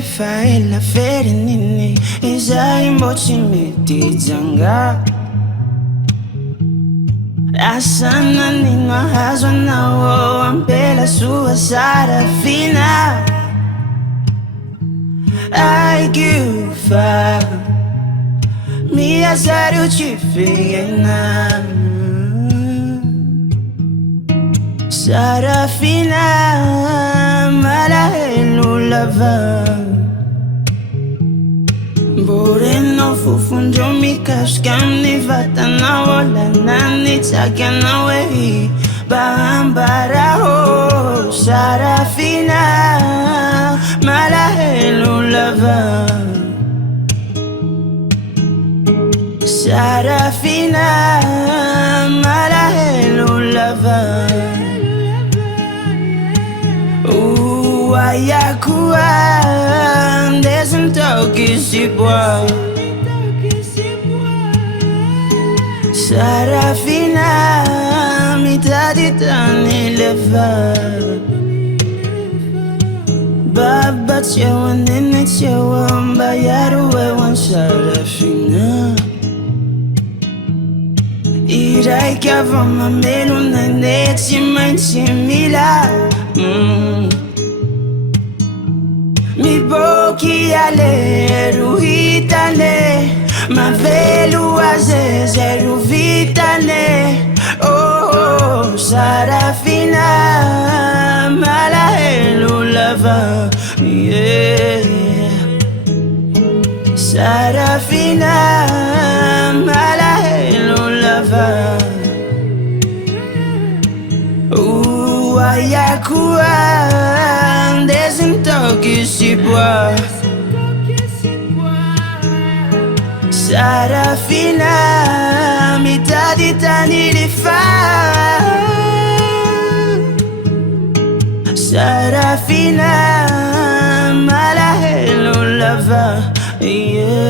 faela ferenini izay mbo tsy mety janga asana nino ahazo anao ampela sua Sarafina aigufa miazary o te fiena Sarafina malahelo lava Boreno fufundro mikashka amin'ny vatana olana nitsakanao e bahambara ho Sarafina malahelo lava Sarafina malahelo lava Ayakuwa desem toque si bois Sarafina mitadi tani leva Baba chewa nene chewa mbayaru ewan Sarafina Irai kava mamelu nene chimila Mi boki ale ruhitane Mavelu azeze ruvitane Oh, Sarafina malahelo lava Yeah Sarafina malahelo lava Ayakuwa desem toque si bois Sarafina mitadi tani li fa Sarafina malahelo lava Yeah